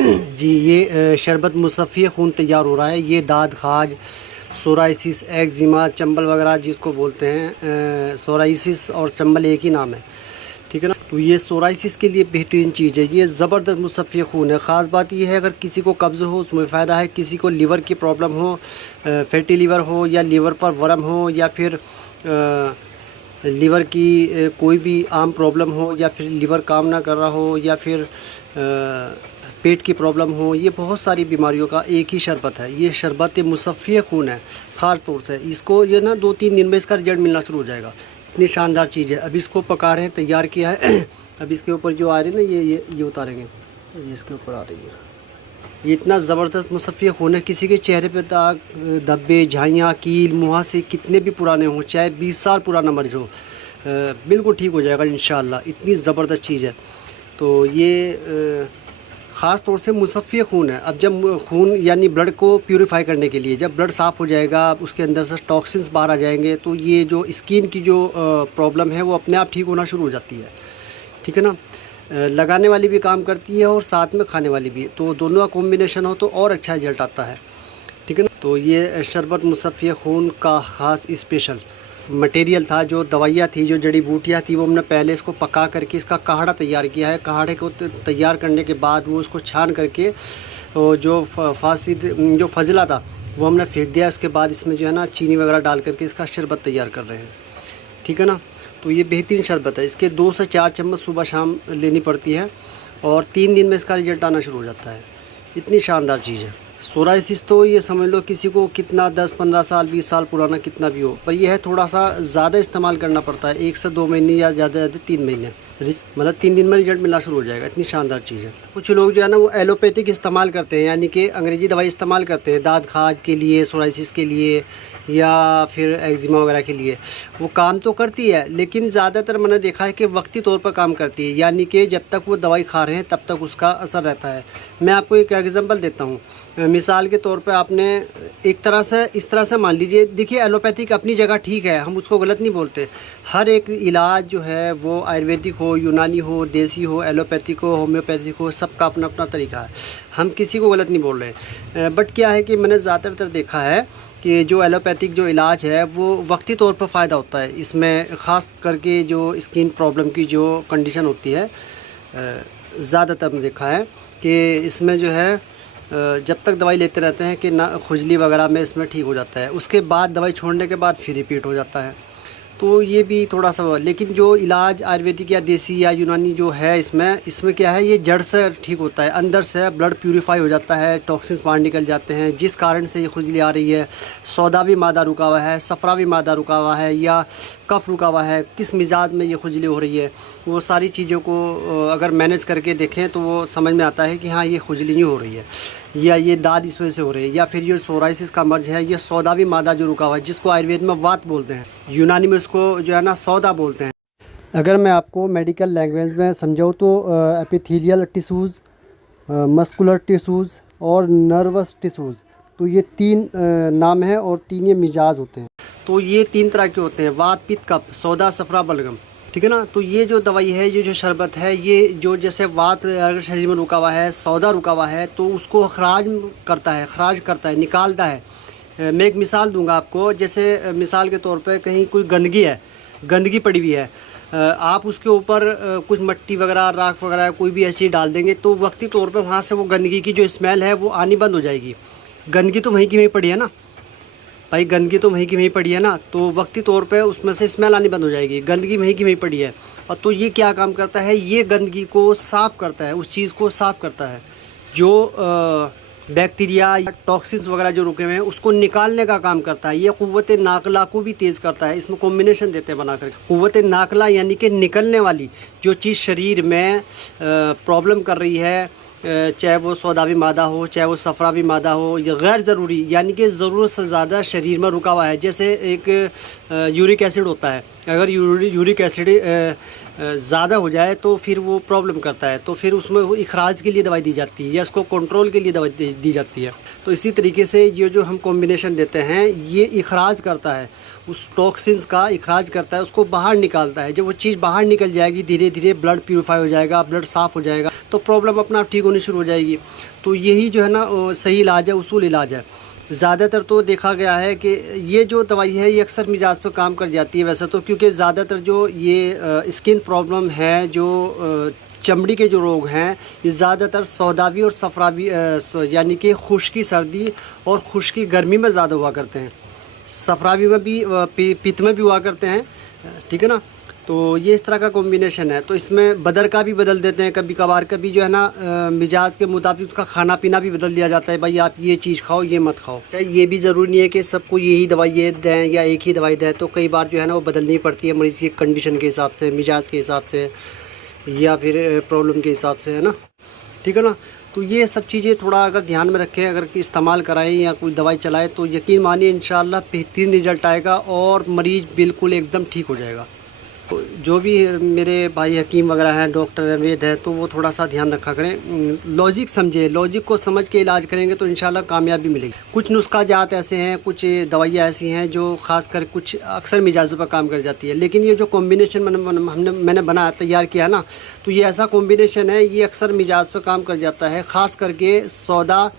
जी ये शरबत मुसफ़ी खून तैयार हो रहा है। ये दाद खाज, सोराइसिस, एक्जिमा, चंबल वगैरह जिसको बोलते हैं, सोराइसिस और चंबल एक ही नाम है, ठीक है ना। तो ये सोराइसिस के लिए बेहतरीन चीज़ है। ये ज़बरदस्त मुसफ़ी खून है। ख़ास बात ये है अगर किसी को कब्ज़ हो उसमें फ़ायदा है, किसी को लीवर की प्रॉब्लम हो, फैटी लीवर हो या लीवर पर वर्म हो या फिर लीवर की कोई भी आम प्रॉब्लम हो या फिर लीवर काम ना कर रहा हो या फिर पेट की प्रॉब्लम हो, ये बहुत सारी बीमारियों का एक ही शरबत है। ये शरबत मुसफ़ी खून है। ख़ास तौर से इसको ये ना 2-3 दिन में इसका रिजल्ट मिलना शुरू हो जाएगा। इतनी शानदार चीज़ है। अभी इसको पका रहे हैं, तैयार किया है। अभी इसके ऊपर जो आ रही है ना ये उतारेंगे, ये इसके ऊपर आ रही है। ये इतना ज़बरदस्त मुसफ़ी खून है। किसी के चेहरे पे दाग, धब्बे, झाइयाँ, कील, मुहासे कितने भी पुराने हों, चाहे 20 साल पुराना मर्ज़ हो, बिल्कुल ठीक हो जाएगा इंशाअल्लाह। इतनी ज़बरदस्त चीज़ है। तो ये ख़ास तौर से मुसफ़ी खून है। अब जब खून यानी ब्लड को प्यूरीफाई करने के लिए, जब ब्लड साफ़ हो जाएगा, उसके अंदर से टॉक्सिन्स बाहर आ जाएंगे, तो ये जो स्किन की जो प्रॉब्लम है वो अपने आप ठीक होना शुरू हो जाती है, ठीक है ना। लगाने वाली भी काम करती है और साथ में खाने वाली भी, तो दोनों का कॉम्बिनेशन हो तो और अच्छा रिजल्ट आता है, ठीक है ना। तो ये शरबत मुसफ़ी खून का ख़ास स्पेशल मटेरियल था, जो दवाइयाँ थी, जो जड़ी बूटियाँ थी, वो हमने पहले इसको पका करके इसका काढ़ा तैयार किया है। काढ़े को तैयार करने के बाद वो उसको छान करके जो जो फजला था वो हमने फेंक दिया। उसके बाद इसमें जो है ना चीनी वगैरह डाल करके इसका शरबत तैयार कर रहे हैं, ठीक है ना। तो ये बेहतरीन शरबत है। इसके 2 से 4 चम्मच सुबह शाम लेनी पड़ती है और 3 दिन में इसका रिजल्ट आना शुरू हो जाता है। इतनी शानदार चीज़ है। सोराइसिस तो ये समझ लो किसी को कितना 10-15 साल 20 साल पुराना कितना भी हो, पर यह है थोड़ा सा ज़्यादा इस्तेमाल करना पड़ता है, 1 से 2 महीने या ज़्यादा 3 महीने, मतलब 3 दिन में रिजल्ट मिलना शुरू हो जाएगा। इतनी शानदार चीज़ है। कुछ लोग जो है ना वो एलोपैथिक इस्तेमाल करते हैं, यानी कि अंग्रेज़ी दवाई इस्तेमाल करते हैं दाद खाज के लिए, सोराइसिस के लिए या फिर एक्जिमा वगैरह के लिए। वो काम तो करती है लेकिन ज़्यादातर मैंने देखा है कि वक्ती तौर पर काम करती है, यानी कि जब तक वो दवाई खा रहे हैं तब तक उसका असर रहता है। मैं आपको एक एग्जांपल देता हूँ। मिसाल के तौर पे आपने एक तरह से इस तरह से मान लीजिए, देखिए एलोपैथिक अपनी जगह ठीक है, हम उसको गलत नहीं बोलते। हर एक इलाज जो है वो आयुर्वेदिक हो, यूनानी हो, देसी हो, एलोपैथिक हो, होम्योपैथिक हो, सबका अपना अपना तरीका है। हम किसी को गलत नहीं बोल रहे। बट क्या है कि मैंने ज़्यादातर देखा है कि जो एलोपैथिक जो इलाज है वो वक्ती तौर पर फ़ायदा होता है। इसमें ख़ास करके जो स्किन प्रॉब्लम की जो कंडीशन होती है, ज़्यादातर मैंने देखा है कि इसमें जो है जब तक दवाई लेते रहते हैं कि ना खुजली वगैरह में इसमें ठीक हो जाता है, उसके बाद दवाई छोड़ने के बाद फिर रिपीट हो जाता है। तो ये भी थोड़ा सा, लेकिन जो इलाज आयुर्वेदिक या देसी या यूनानी जो है इसमें क्या है, ये जड़ से ठीक होता है, अंदर से ब्लड प्यूरीफाई हो जाता है, टॉक्सिन्स बाहर निकल जाते हैं, जिस कारण से ये खुजली आ रही है। सौदावी मादा रुका हुआ है, सफरावी मादा रुका हुआ है या कफ रुका हुआ है, किस मिजाज में ये खुजली हो रही है, वो सारी चीज़ों को अगर मैनेज करके देखें तो वो समझ में आता है कि हाँ ये खुजली नहीं हो रही है या ये दाद इस वजह से हो रही है, या फिर ये सोराइसिस का मर्ज है, ये सौदावी मादा जो रुका हुआ है, जिसको आयुर्वेद में वात बोलते हैं, यूनानी में उसको जो है ना सौदा बोलते हैं। अगर मैं आपको मेडिकल लैंग्वेज में समझाऊँ तो एपिथेलियल टिश्यूज़, मस्कुलर टिश्यूज़ और नर्वस टिश्यूज़, तो ये 3 नाम हैं और 3 ये मिजाज होते हैं। तो ये 3 तरह के होते हैं, वात, पित्त, कफ, सौदा, सफरा, बलगम, ठीक है ना। तो ये जो दवाई है, ये जो शरबत है, ये जो जैसे वात अगर शरीर में रुका हुआ है, सौदा रुका हुआ है, तो उसको खराज करता है, निकालता है। मैं एक मिसाल दूंगा आपको। जैसे मिसाल के तौर पे कहीं कोई गंदगी पड़ी हुई है, आप उसके ऊपर कुछ मिट्टी वगैरह, राख वगैरह कोई भी ऐसी चीज़ डाल देंगे तो वक्ती तौर पे वहाँ से वो गंदगी की जो स्मेल है वो आनी बंद हो जाएगी। गंदगी तो वहीं की वहीं पड़ी है ना भाई, गंदगी तो वहीं की वहीं पड़ी है ना, तो वक्ती तौर पे उसमें से स्मेल आनी बंद हो जाएगी। गंदगी वहीं की वहीं पड़ी है, और तो ये क्या काम करता है, ये गंदगी को साफ़ करता है, उस चीज़ को साफ़ करता है। जो बैक्टीरिया या टॉक्सिन्स वगैरह जो रुके हुए हैं उसको निकालने का काम करता है। ये कुव्वत नाकला को भी तेज़ करता है। इसमें कॉम्बिनेशन देते हैं बनाकर, कुव्वत नाकला यानी कि निकलने वाली जो चीज़ शरीर में प्रॉब्लम कर रही है, चाहे वो सौदावी मादा हो, चाहे वो सफरावी मादा हो, या गैर ज़रूरी यानी कि ज़रूरत से ज़्यादा शरीर में रुका हुआ है। जैसे एक यूरिक एसिड होता है, अगर यूरिक एसिड ज़्यादा हो जाए तो फिर वो प्रॉब्लम करता है, तो फिर उसमें वो इखराज के लिए दवाई दी जाती है या उसको कंट्रोल के लिए दवाई दी जाती है। तो इसी तरीके से ये जो हम कॉम्बिनेशन देते हैं ये इखराज करता है, उस टॉक्सिन्स का इखराज करता है, उसको बाहर निकालता है। जब वो चीज़ बाहर निकल जाएगी धीरे धीरे ब्लड प्यूरीफाई हो जाएगा, ब्लड साफ़ हो जाएगा, तो प्रॉब्लम अपना आप ठीक होनी शुरू हो जाएगी। तो यही जो है ना सही इलाज है, उसूल इलाज है। ज़्यादातर तो देखा गया है कि ये जो दवाई है ये अक्सर मिजाज पर काम कर जाती है वैसे तो, क्योंकि ज़्यादातर जो ये स्किन प्रॉब्लम है, जो चमड़ी के जो रोग हैं, ये ज़्यादातर सौदावी और सफरावी यानी कि खुश्की सर्दी और खुश्की गर्मी में ज़्यादा हुआ करते हैं। सफरावी में भी पित्त में भी हुआ करते हैं, ठीक है ना। तो ये इस तरह का कॉम्बिनेशन है। तो इसमें बदर का भी बदल देते हैं कभी कभार, कभी जो है ना मिजाज के मुताबिक उसका खाना पीना भी बदल दिया जाता है, भाई आप ये चीज़ खाओ ये मत खाओ। ये भी ज़रूरी नहीं है कि सबको यही दवाई ये दें या एक ही दवाई दें, तो कई बार जो है ना वो बदलनी पड़ती है मरीज़ की कंडीशन के हिसाब से, मिजाज के हिसाब से या फिर प्रॉब्लम के हिसाब से, है ना, ठीक है ना। तो ये सब चीज़ें थोड़ा अगर ध्यान में रखें, अगर इस्तेमाल कराएं या कोई दवाई चलाएं तो यकीन मानिए इंशाल्लाह बेहतरीन रिज़ल्ट आएगा और मरीज़ बिल्कुल एकदम ठीक हो जाएगा। तो जो भी मेरे भाई हकीम वगैरह हैं, डॉक्टर हैं, वैद्य हैं, तो वो थोड़ा सा ध्यान रखा करें, लॉजिक समझे, लॉजिक को समझ के इलाज करेंगे तो इंशाल्लाह कामयाबी मिलेगी। कुछ नुस्खा जात ऐसे हैं, कुछ दवाइयाँ ऐसी हैं जो ख़ास कर कुछ अक्सर मिजाजों पर काम कर जाती है, लेकिन ये जो कॉम्बिनेशन मैंने बनाया तैयार किया ना, तो ये ऐसा कॉम्बिनेशन है, ये अक्सर मिजाज पर काम कर जाता है, ख़ास करके सौदा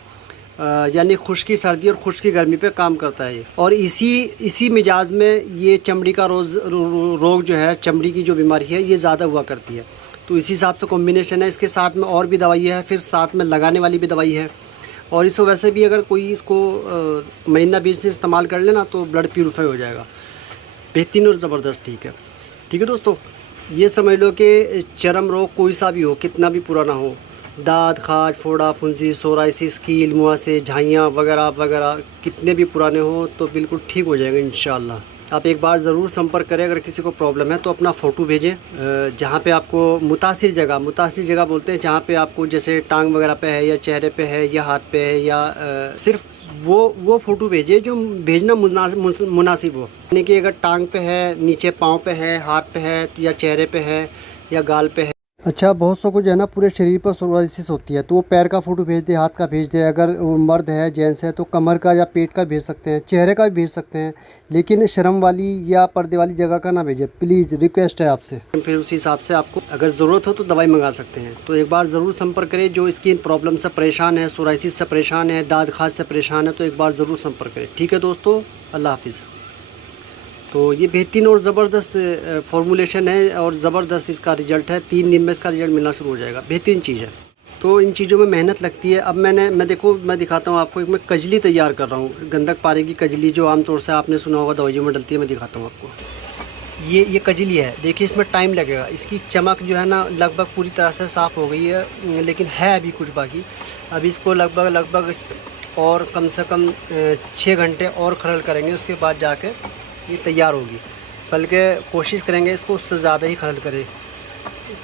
यानी खुश्की सर्दी और खुश्की गर्मी पे काम करता है ये। और इसी मिजाज में ये चमड़ी का रोग जो है, चमड़ी की जो बीमारी है, ये ज़्यादा हुआ करती है। तो इसी हिसाब से कॉम्बिनेशन है। इसके साथ में और भी दवाई है, फिर साथ में लगाने वाली भी दवाई है। और इसको वैसे भी अगर कोई इसको महीना 20 दिन इस्तेमाल कर लेना तो ब्लड प्यूरीफाई हो जाएगा, बेहतरीन और ज़बरदस्त, ठीक है दोस्तों। ये समझ लो कि चर्म रोग कोई सा भी हो, कितना भी पुराना हो, दाद, खाज, फोड़ा, फुंसी, सोराइसिस, कील, मुहासे, झाइयाँ वगैरह वगैरह कितने भी पुराने हो तो बिल्कुल ठीक हो जाएगा इंशाल्लाह। आप एक बार ज़रूर संपर्क करें। अगर किसी को प्रॉब्लम है तो अपना फ़ोटो भेजें, जहाँ पे आपको मुतासिर जगह बोलते हैं, जहाँ पे आपको जैसे टांग वगैरह पे है या चेहरे पे है या हाथ पे है, या सिर्फ वो फ़ोटो भेजिए जो भेजना मुनासिब हो। यानी कि अगर टांग पे है, नीचे पाँव पे है, हाथ पे है या चेहरे पे है या गाल पे है। अच्छा, बहुत सौ को जो है ना पूरे शरीर पर सोराइसिस होती है, तो वो पैर का फ़ोटो भेज दे, हाथ का भेज दे। अगर वो मर्द है, जेंट्स है, तो कमर का या पेट का भेज सकते हैं, चेहरे का भी भेज सकते हैं, लेकिन शर्म वाली या पर्दे वाली जगह का ना भेजें प्लीज़, रिक्वेस्ट है आपसे। फिर उसी हिसाब से आपको अगर ज़रूरत हो तो दवाई मंगा सकते हैं। तो एक बार ज़रूर संपर्क करें। जो स्किन प्रॉब्लम से परेशान है, सोराइसिस से परेशान है, दाद खाज से परेशान है, तो एक बार ज़रूर संपर्क करें, ठीक है दोस्तों। अल्लाह हाफिज़। तो ये बेहतरीन और ज़बरदस्त फॉर्मूलेशन है और ज़बरदस्त इसका रिज़ल्ट है। 3 दिन में इसका रिज़ल्ट मिलना शुरू हो जाएगा, बेहतरीन चीज़ है। तो इन चीज़ों में मेहनत लगती है। अब मैं देखो, मैं दिखाता हूँ आपको, एक मैं कजली तैयार कर रहा हूँ, गंधक पारे की कजली, जो आमतौर से आपने सुना होगा दवाइयों में डलती है। मैं दिखाता हूँ आपको, ये कजली है। देखिए इसमें टाइम लगेगा, इसकी चमक जो है ना लगभग पूरी तरह से साफ़ हो गई है, लेकिन है अभी कुछ बाकी। अभी इसको लगभग और कम से कम 6 घंटे और खरल करेंगे, उसके बाद जाके ये तैयार होगी। बल्कि कोशिश करेंगे इसको उससे ज़्यादा ही खरल करें,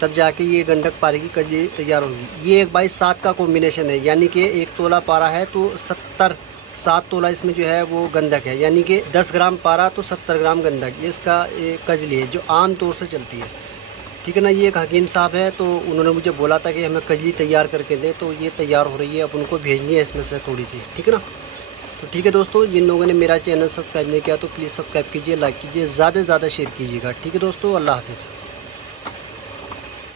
तब जाके ये गंधक पारे की कजली तैयार होगी। ये 1/7 का कॉम्बिनेशन है, यानी कि 1 तोला पारा है तो 7 तोला इसमें जो है वो गंधक है, यानी कि 10 ग्राम पारा तो 70 ग्राम गंधक। ये इसका कजली है जो आम तौर से चलती है, ठीक है ना। ये एक हकीम साहब है, तो उन्होंने मुझे बोला था कि हमें कजली तैयार करके दें, तो ये तैयार हो रही है, अब उनको भेजनी है इसमें से थोड़ी सी, ठीक है ना। तो ठीक है दोस्तों, जिन लोगों ने मेरा चैनल सब्सक्राइब नहीं किया तो प्लीज़ सब्सक्राइब कीजिए, लाइक कीजिए, ज़्यादा से ज़्यादा शेयर कीजिएगा, ठीक है दोस्तों। अल्लाह हाफिज़।